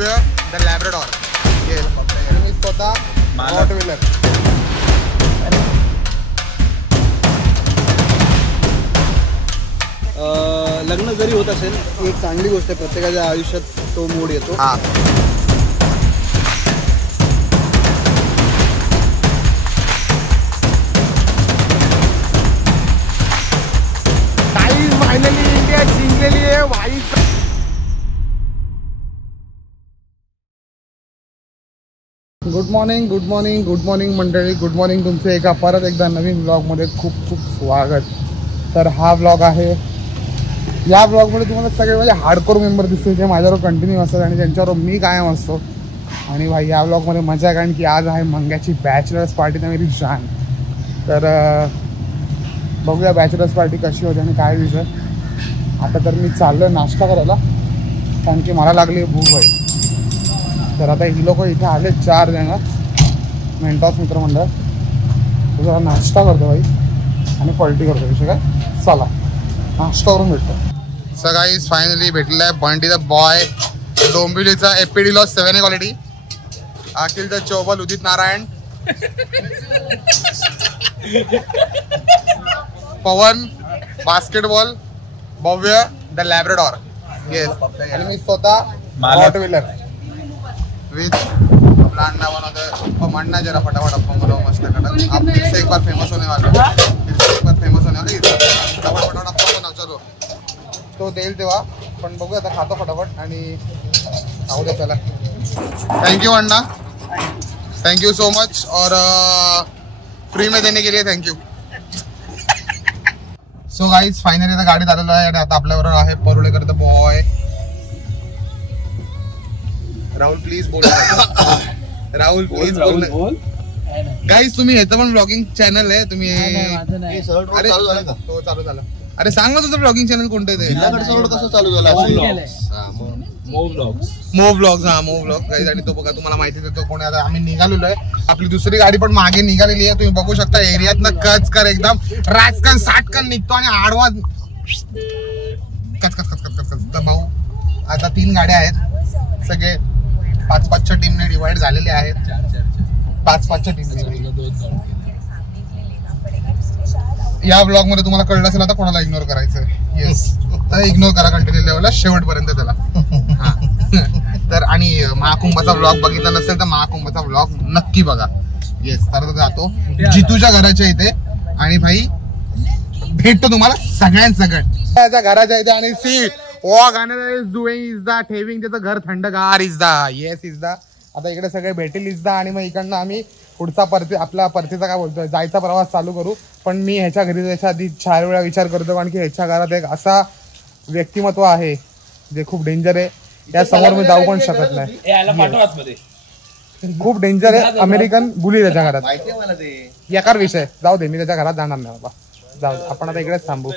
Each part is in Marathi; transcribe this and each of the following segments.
भव्य द लॅब्राडॉर. मी स्वतः हॉट व्हीलर. लग्न जरी होत असेल एक चांगली गोष्ट आहे, प्रत्येकाच्या आयुष्यात तो मोड येतो. फायनली इंडिया जिंकलेली आहे भाई. Good morning good morning good morning मंडळी. Good morning. तुमचं एका परत एकदा नवीन ब्लॉगमध्ये खूप खूप स्वागत. तर हा ब्लॉग आहे. या ब्लॉगमध्ये तुम्हाला सगळे म्हणजे हार्डकोर मेंबर दिसतील जे माझ्यावर कंटिन्यू असतात आणि त्यांच्यावर मी कायम असतो. आणि भाई या ब्लॉगमध्ये मजा आहे कारण की आज आहे मंग्याची बॅचलर्स पार्टी ना मेरी जान. तर बघूया बॅचलर्स पार्टी कशी होती आणि काय विषय. आता तर मी चाललो आहे नाश्ता करायला कारण की मला लागली भूक आहे. तर आता ही लोक इथे आले 4 जण मेंटॉस मित्रमंडळ. तर जरा नाश्ता करतो भाई आणि पलटी करतो. विषय काय चला नाश्ता करून भेटतो. सगळीच फायनली भेटलेला आहे बंटी द बॉय, डोंबिवलीचा APD loss 7A quality, Akhil the Chaubal, Udit Narayan, Pawan basketball, Bhavya the Labrador. Yes. आणि मी स्वतः हॉट व्हीलर विथ प्लांट बनवतो. म्हणना जरा फटाफट अपन बोलो मस्त कटक. आप फिर से एक बार फेमस होने वाले, फिर से एक बार फेमस होने वाले. फटाफट फटाफट अपन बनाव. चलो तो देईल तेव्हा पण बघूया. आता खातो फटाफट आणि खाऊ दे. चला थँक्यू अण्णा, थँक्यू सो मच और फ्री में देने के लिए थँक्यू. सो गाईज फायनली आता गाडीत आलेलो आहे आणि आता आपल्याबरोबर आहे Parulekar the boy. Rahul please बोल. राहुल प्लीज बोल. गाईज तुम्ही ह्याचं पण ब्लॉगिंग चॅनल आहे तुम्ही. अरे तो चालू झाला. अरे सांग ना तुझं ब्लॉगिंग चॅनल कोणतं आहे ते. कसं चालू झालं. मो ब्लॉग्स. हा मो ब्लॉग गाईज. आणि तो बघा तुम्हाला माहिती आहे तो कोणी. आता आम्ही निघालेलो आहे. आपली दुसरी गाडी पण मागे निघालेली आहे. तुम्ही बघू शकता एरियातनं कच कर एकदम राजकन साटकन निघतो आणि आडवा कच कच कच कच कच. तर भाऊ आता 3 गाड्या आहेत. सगळे 5-5च्या टीमने डिवाइड झालेले आहेत. 5-5च्या टीमने. या ब्लॉग मध्ये तुम्हाला कळलं असेल आता कोणाला इग्नोर करायचं. येस इग्नोर करा कंटिन्यू लेवलला शेवटपर्यंत त्याला. तर आणि महाकुंभाचा ब्लॉग बघितला नसेल तर महाकुंभाचा ब्लॉग नक्की बघा. येस. तर जातो जितूच्या घराच्या इथे आणि भाई भेटतो तुम्हाला सगळ्यांसगळ्या घराच्या इथे. आणि सी ओ गाणं इज डुईंग इज द ठेविंग त्याचं घर थंडगार is the. Yes is the. आता इकडे सगळे भेटेल इज द. आणि मग इकडनं आम्ही पुढचा आपला परतीचा काय बोलतोय जायचा प्रवास चालू करू. पण मी ह्याच्या घरी जायच्या आधी 4 वेळा विचार करतो कारण की ह्याच्या घरात एक असा व्यक्तिमत्व आहे जे खूप डेंजर आहे. या समोर मी जाऊ पण शकत नाही. खूप डेंजर आहे. अमेरिकन बुली त्याच्या घरात. याकार विषय जाऊ दे. मी त्याच्या घरात जाणार नाही बाबा. जाऊ दे. आपण आता इकडेच थांबू.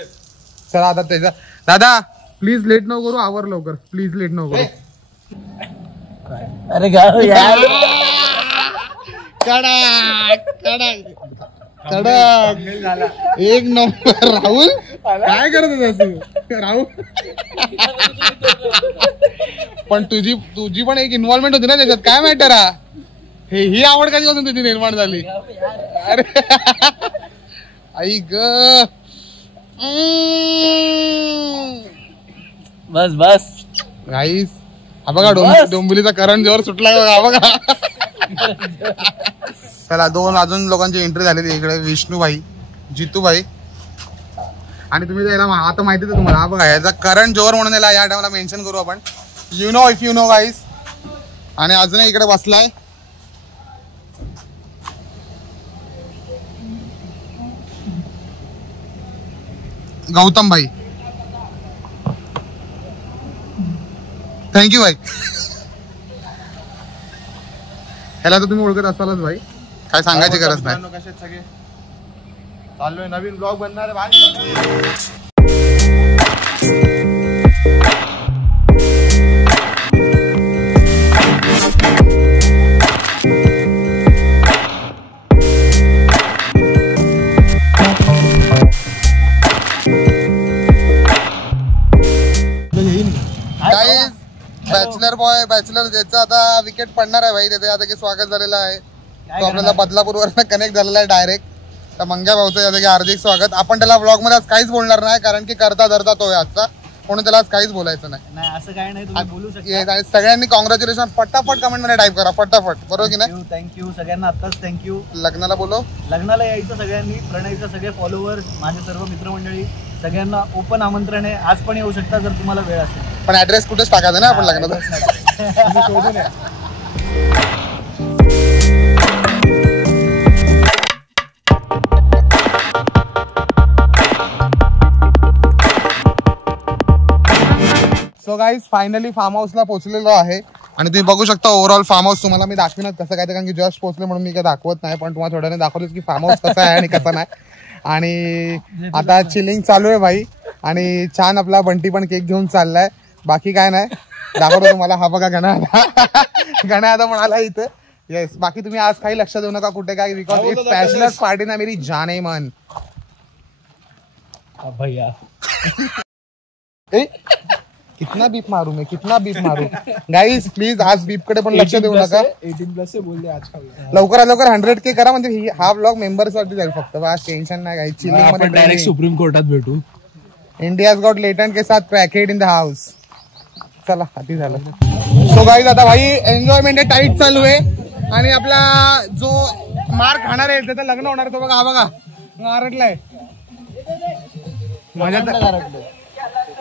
चला आता त्याचा दादा प्लीज लेट नको करू. आवर लवकर प्लीज लेट नको करू. अरे यार कडक कडक कडक एक नंबर. राहुल काय करत होता राहुल. पण तुझी पण एक इन्व्हॉल्वमेंट होती ना त्याच्यात. काय मॅटर ही आवड कधीपासून तुझी निर्माण झाली. अरे आई ग. बस बस गाईस हा बघा डोंबिवलीचा करंट जोर सुटलाय बघा. बघा चला 2 अजून लोकांची एंट्री झालेली इकडे. विष्णूभाई, जितूभाई आणि तुम्ही याला आता माहितीच आहे तुम्हाला. हा बघा याचा करंट जोर म्हणून याला या टाइमला मेन्शन करू आपण. You know if you know guys. आणि अजून इकडे बसलाय गौतम भाई. थँक्यू भाई. ह्याला तर तुम्ही ओळखत असालच भाई. काय सांगायची गरज नाही. कशात सगळे चाललोय नवीन ब्लॉग बनणार आहे भाई. बॅचलर बॉय बॅचलर ज्याचं आता विकेट पडणार आहे भाई, त्याचं आता की स्वागत झालेलं आहे. तो आपल्याला बदलापूरवर कनेक्ट झालेला आहे डायरेक्ट. तर मंग्या भाऊचं याचं की हार्दिक स्वागत. आपण त्याला ब्लॉग मध्ये आज काहीच बोलणार नाही, कारण की करता धरता तो आहे आजचा, म्हणून त्याला आज काहीच बोलायचं नाही. असं काय नाही, तुम्ही बोलू शकता. सगळ्यांनी कॉंग्रॅच्युलेशन फटाफट कमेंट मध्ये टाईप करा फटाफट, बरोबर की नाही? थँक्यू सगळ्यांना आत्ताच थँक्यू. लग्नाला बोलो, लग्नाला यायचं सगळ्यांनी. प्रणयचे सगळे फॉलोअर्स, माझे सर्व मित्रमंडळी, सगळ्यांना ओपन आमंत्रण आहे. आज पण येऊ शकता जर तुम्हाला वेळ असेल. पण ऍड्रेस कुठेच टाकायचं ना आपण लग्नाचा. शोधून या. सो गाईज फायनली फार्म हाऊसला पोहोचलेलो आहे आणि तुम्ही बघू शकता ओव्हरऑल फार्म हाऊस तुम्हाला मी दाखविनच कसं काय, कारण की जस्ट पोहोचले म्हणून मी काय दाखवत नाही, पण तुम्हाला थोड्याने दाखवलंच की फार्म हाऊस कसं आहे आणि कसं नाही. आणि आता चिलिंग चालू आहे भाई, आणि छान आपला बंटी पण केक घेऊन चाललाय. बाकी काय नाही, दाखवतो तुम्हाला. हा बघा गणा आता म्हणाला इथं. येस, बाकी तुम्ही आज काही लक्ष देऊ नका कुठे काय, बिकॉज इट्स बॅचलर्स पार्टी ना मेरी जान है मन भैया. कितना बीप मारू मैं, कितना बीप मारू. गाईज प्लीज आज बीप कडे पण लक्ष देऊ नका. 18+ बोलले आज. लवकरात लवकर 100K करा, म्हणजे हा ब्लॉग मेंबर्स वरती जाईल फक्त. बस टेन्शन नाही गाईज. चिलिंग मध्ये डायरेक्ट सुप्रीम कोर्टात भेटू. इंडियाज गॉट लेटंट के साथ क्रॅकहेड इन द हाऊस. चला हाती झालं. सो गाईज आता भाई एन्जॉयमेंट टाईट चालू आहे, आणि आपला जो मार खाणार आहे त्याचं लग्न होणार आहे तो बघा. हा बघा गारटलाय.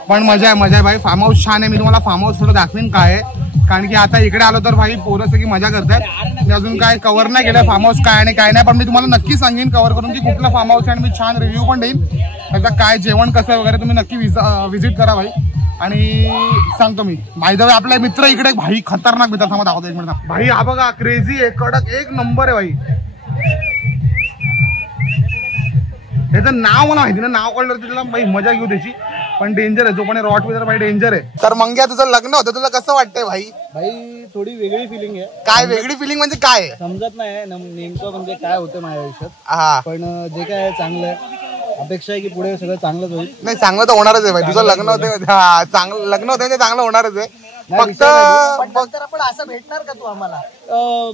पण मजा आहे भाई. फार्म हाऊस छान आहे. मी तुम्हाला फार्म हाऊस थोडं दाखवेन काय आहे, कारण की आता इकडे आलो तर भाई पोरं सगळी मजा करतात. मी अजून काय कव्हर नाही केलं फार्म हाऊस काय आणि काय नाही, पण मी तुम्हाला नक्की सांगेन कव्हर करून की कुठलं फार्म हाऊस आहे, आणि मी छान रिव्ह्यू पण देईन त्याचा, काय जेवण कसं वगैरे. तुम्ही नक्की व्हिजिट करा भाई, आणि सांगतो मी. बाय द वे आपला मित्र इकडे भाई खतरनाक मित्र, थांबा दाखवतो एक मिनिट भाई. हा बघा क्रेझी आहे, कडक एक नंबर आहे भाई. त्याचं नाव मला माहिती ना, नाव कळलं तुला भाई मजा घेऊ त्याची, पण डेंजर आहे. जो पण रॉट विदर भाई डेंजर आहे. तर मंग्या तुझं लग्न होतं, तुला कसं वाटतंय भाई? भाई थोडी वेगळी फिलिंग आहे. काय वेगळी फिलिंग म्हणजे काय समजत नाही नेमकं म्हणजे काय होतं माझ्या आयुष्यात. हा, पण जे काय चांगलं आहे, अपेक्षा आहे की पुढे सगळं चांगलंच होईल. नाही चांगलं तर होणारच आहे भाई. तुझं लग्न होतं, चांगलं लग्न होतं म्हणजे चांगलं होणारच आहे. फक्त आपण असं भेटणार का तू आम्हाला?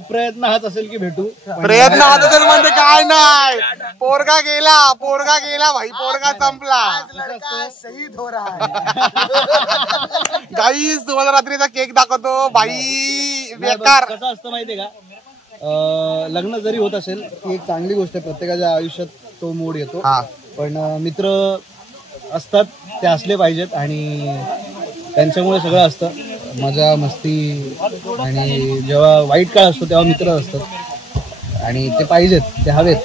प्रयत्न हाच असेल की भेटू. प्रयत्न हाच असेल म्हणजे काय नाही. पोरगा गेला भाई, पोरगा संपला. शहीद हो रहा है. गाईज तुम्हाला रात्रीचा केक दाखवतो भाई. बेकार कसं असतं माहितीये का, लग्न जरी होत असेल ती एक चांगली गोष्ट आहे. प्रत्येकाच्या आयुष्यात तो मोड येतो, पण मित्र असतात ते असले पाहिजेत, आणि त्यांच्यामुळे सगळं असतं. मजा मस्ती, आणि जेव्हा वाईट काळ असतो तेव्हा मित्र असतात, आणि ते पाहिजेत, ते हवेत.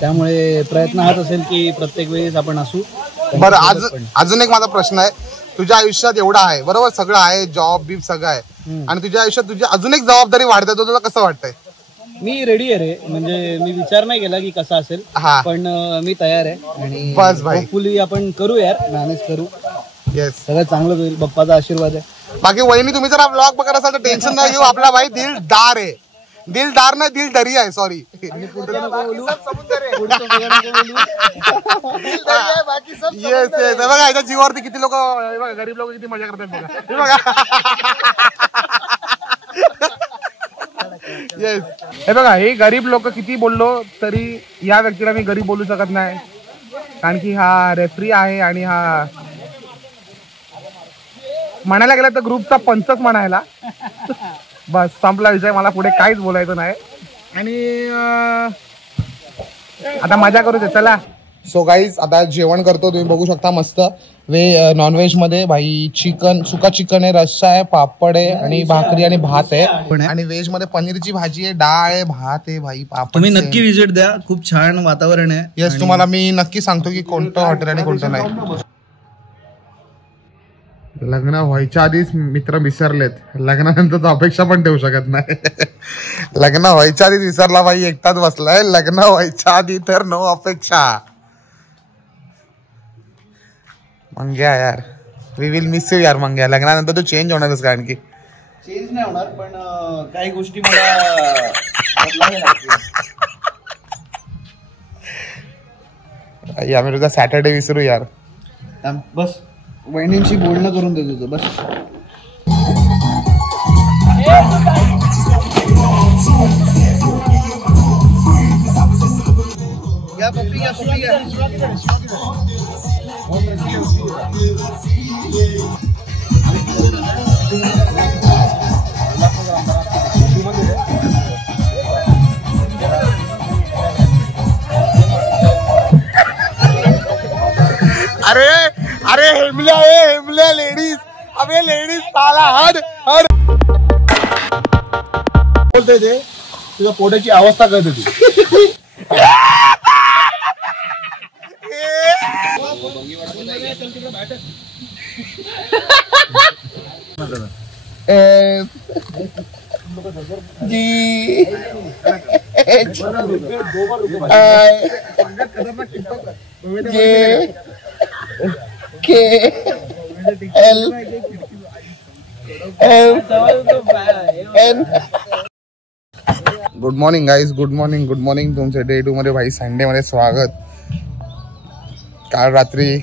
त्यामुळे प्रयत्न हाच असेल की प्रत्येक वेळेस आपण असू. बरं, अजून एक माझा प्रश्न आहे. तुझ्या आयुष्यात एवढं आहे बरोबर, सगळं आहे, जॉब बीब सगळं आहे, आणि तुझ्या आयुष्यात तुझी अजून एक जबाबदारी वाढते, तुला कसं वाटतंय? मी रेडी आहे रे, म्हणजे मी विचार नाही केला की कसा असेल, पण मी तयार आहे, आणि बस भाई होपफुली आपण करू यार, मॅनेज करू. येस, सगळं चांगलं होईल, बाप्पाचा आशीर्वाद आहे. बाकी वहिनी तुम्ही जर ब्लॉग बघत असाल तर टेन्शन नाही घेऊ. आपला भाई दिलदार आहे, दिलदार नाही दिलदरी आहे, सॉरी. येस येस, बघा याच्या जीवावरती किती लोक, गरीब लोक किती मजा करतात बघा. येस, हे बघा, हे गरीब लोक किती बोललो तरी या व्यक्तीला मी गरीब बोलू शकत नाही, कारण की हा रेफरी आहे, आणि हा म्हणायला गेला तर ग्रुपचा पंचच म्हणायला. बस संपला विषय, मला पुढे काहीच बोलायचं नाही, आणि आता मजा करू दे, चला. सो गाईज आता जेवण करतो, तुम्ही बघू शकता मस्त. नॉनव्हेज मध्ये भाई चिकन, सुका चिकन आहे, रस्सा आहे, पापड आहे, आणि भाकरी आणि भात आहे, आणि व्हेज मध्ये पनीरची भाजी आहे, डाळ आहे, भात आहे भाई, पापड. तुम्ही नक्की व्हिजिट द्या, खूप छान वातावरण आहे. येस, तुम्हाला मी नक्की सांगतो की कोणतं हॉटेल आणि कोणतं नाही. लग्न व्हायच्या आधीच मित्र विसरलेत, लग्नानंतर तर अपेक्षा पण ठेवू शकत नाही. लग्न व्हायच्या आधीच विसरला भाई, एकटाच बसलाय. लग्न व्हायच्या आधी तर नो अपेक्षा. मंग्या यार, वी विल मिस यू यार मंग्या. लग्नानंतर तू चेंज होणारच, कारण की चेंज नाही होणार, पण काही गोष्टी मला आम्ही तुझा सॅटर्डे विसरू यार. बस वहिनींशी बोलणं करून देतो बस. घ्या पप्पी घ्या पप्पी घ्या. अरे अरे हेमल्या लेडीज. अबे लेडीज साला हड हड बोलते ते तुझ्या पोटाची अवस्था करत होती. Good morning guys. Good morning तुमचे डे 2 मध्ये भाई संडे मध्ये स्वागत. काल रात्री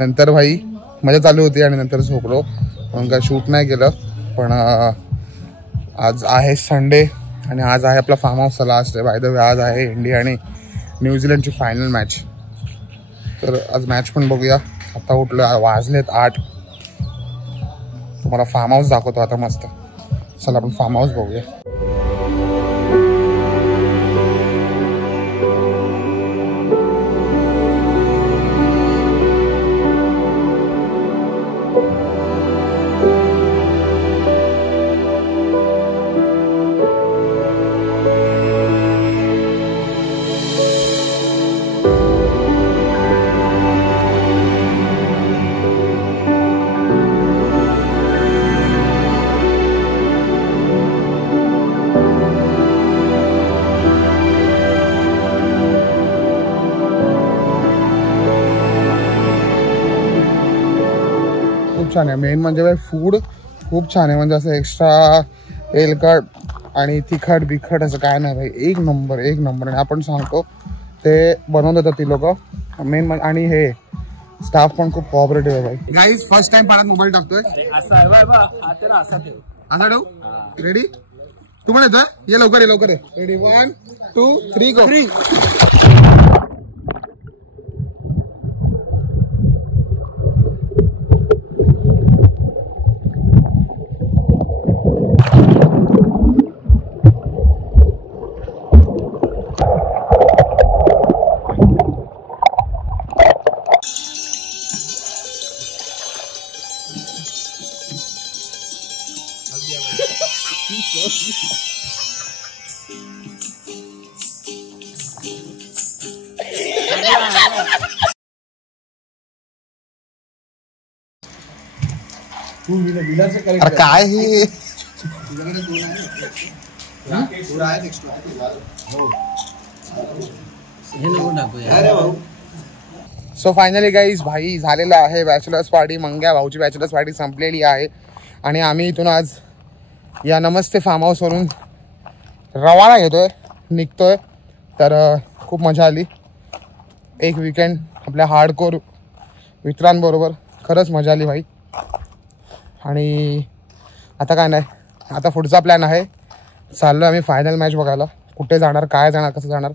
नंतर भाई मजा चालू होती आणि नंतर झोपलो म्हणून काय शूट नाही केलं. पण आज आहे संडे आणि आज आहे आपला फार्म हाऊसचा last day. By the way आज आहे इंडिया आणि न्यूझीलंडची फायनल मॅच. तर आज मॅच पण बघूया. आता उठलं, वाजलेत 8. तुम्हाला फार्म हाऊस दाखवतो आता मस्त. चला आपण फार्म हाऊस बघूया. खूप छान आहे. मेन म्हणजे फूड खूप छान आहे. म्हणजे असं एक्स्ट्रा तेलकट आणि तिखट बिखट असं काय नाही भाई. एक नंबर. आणि आपण सांगतो ते बनवून देतात ती लोक मेन. आणि हे स्टाफ पण खूप कोऑपरेटिव्ह आहे भाई. गाईज फर्स्ट टाइम पाण्यात मोबाईल टाकतोय. असा ठेव. रेडी? तू पण येतोय? ये लवकर ये. रेडी 1 2 3 गो. अरे काय हे सो फायनली गाईज भाई झालेला आहे बॅचलर्स पार्टी. मंग्या भाऊची बॅचलर्स पार्टी संपलेली आहे आणि आम्ही इथून आज या नमस्ते फार्म हाऊसवरून रवाना घेतोय, निघतोय. तर खूप मजा आली. एक वीकेंड आपल्या हार्डकोर मित्रांबरोबर खरंच मजा आली भाई. आणि आता काय नाही, आता पुढचा प्लॅन आहे. चाललो आम्ही फायनल मॅच बघायला. कुठे जाणार, काय जाणार, कसं जाणार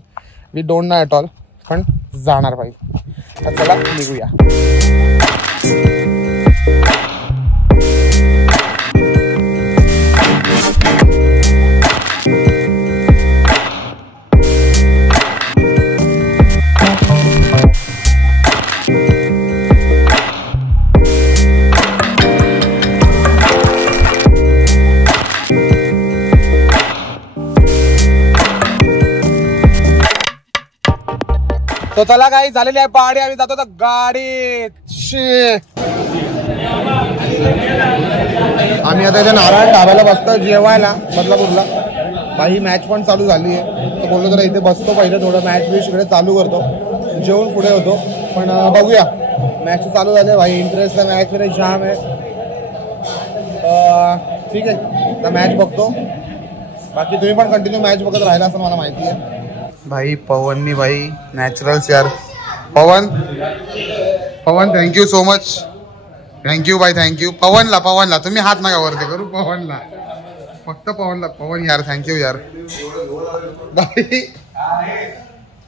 we don't know at all, पण जाणार भाई. तर चला निघूया. तो चला काही झालेली आहे पहाडी. आम्ही जातो तर गाडीत. आम्ही आता इथे नारायण ढाब्याला बसतो जेवायला बदलापूरला. भाई मॅच पण चालू झाली आहे. तर बोललो जरा इथे बसतो पहिले, थोडं मॅच विश इकडे चालू करतो, जेवून पुढे होतो. पण बघूया, मॅच चालू झाले भाई. इंटरेस्ट आहे मॅच मध्ये जाम आहे. ठीक आहे, आता मॅच बघतो. बाकी तुम्ही पण कंटिन्यू मॅच बघत राहिला असं मला माहिती आहे. भाई पवननी भाई नॅचरल्स यार. पवन थँक्यू सो मच. थँक्यू भाई, थँक्यू. पवनला तुम्ही हात नका वरती करू. पवनला फक्त पवन यार थँक्यू यार बाई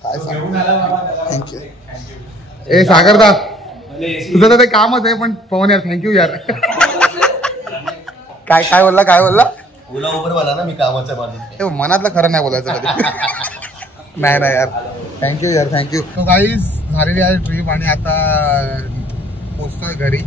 काय सांगू थँक्यू ए सागरदा तुझं तर ते कामच आहे पण पवन यार थँक्यू यार काय बोलला ओला उबर वाला ना मी कामाच्या बाजूला मनातलं खरं नाही बोलायचं कधी नाही यार थँक्यू यार थँक्यू तो गाईज झालेली आहे ट्रिप आणि आता पोचतोय घरी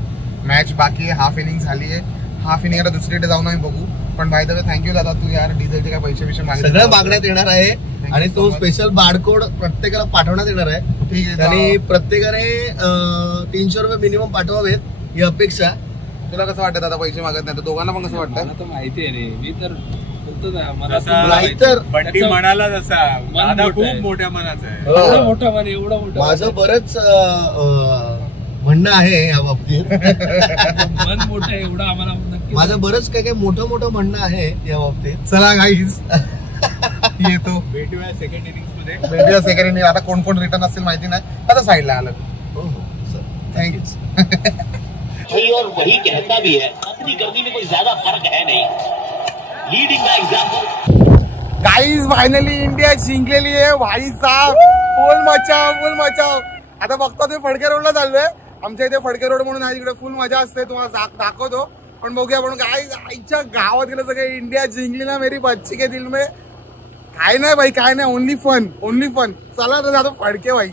मॅच बाकी आहे हाफ इनिंग झाली आहे हाफ इनिंग आता दुसरीकडे जाऊन आम्ही बघू पण बाय द वे थँक्यू दादा तू यार डिझेलचे काय पैसे सगळं मागण्यात येणार आहे आणि तो स्पेशल बारकोड प्रत्येकाला पाठवण्यात येणार आहे ठीक आहे आणि प्रत्येकाने 300 रुपये मिनिमम पाठवावेत ही अपेक्षा तुला कसं वाटतं दादा पैसे मागत नाही तर दोघांना पण कसं वाटतं माहिती आहे रे मी तर नाहीतर म्हणाला जसा दादा खूप मोठ्या मनाचा आहे एवढं मोठं मन एवढं मोठं माझं बरंच म्हणणं आहे या बाबतीत मन मोठं आहे एवढं आम्हाला माझं बरंच काय मोठं म्हणणं आहे या बाबतीत चला गाईज येतो भेटूया सेकंड इनिंग्स मध्ये भेटूया सेकंड इनिंग आता कोण रिटर्न असतील माहिती नाही आता साईडला आलं थँक्यू और वही कहता भी है अपनी गर्मी में कोई ज्यादा फर्क है नहीं leading by example guys finally India जिंकलेली आहे भाई साहब फुल मचाव आता बघतो ते फडके रोडला चाललोय आमच्या इथे फडके रोड म्हणून आहे तिकडे फुल मजा असते तुम्हाला दाखवतो पण बघूया आपण काय आईच्या गावात गेलं सगळे इंडिया जिंकली ना मेरी बच्ची के दिल में काय नाही भाई काय नाही ओनली फन चला तर जातो फडके भाई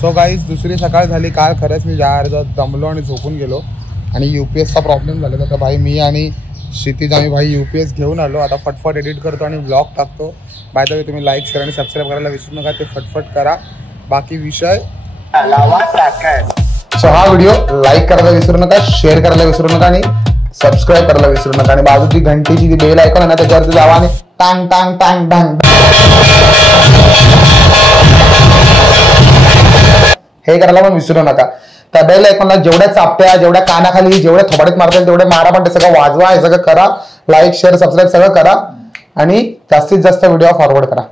सो गाईज दुसरी सकाळ झाली काल खरंच मी दमलो आणि झोपून गेलो आणि UPSचा प्रॉब्लेम झाला तर भाई मी आणि क्षितिज आम्ही भाई UPS घेऊन आलो आता फटफट एडिट करतो आणि ब्लॉग टाकतो बाय द वे तुम्ही लाईक शेअर आणि सबस्क्राईब करायला विसरू नका ते फटफट करा बाकी विषय सो हा व्हिडिओ लाईक करायला विसरू नका शेअर करायला विसरू नका आणि सबस्क्राईब करायला विसरू नका आणि बाजूची घंटीची ती बेल आयकॉन आहे ना त्याच्यावरती जावा आणि टांग टांग टांग टांग हे करायला पण विसरू नका त्या बेल आयकॉनला जेवढ्या चापट्या जेवढ्या कानाखाली जेवढ्या थोबाडीत मारता तेवढे मारा पण ते सगळं वाजवा हे सगळं करा लाईक शेअर सबस्क्राईब सगळं करा आणि जास्तीत जास्त व्हिडिओ फॉरवर्ड करा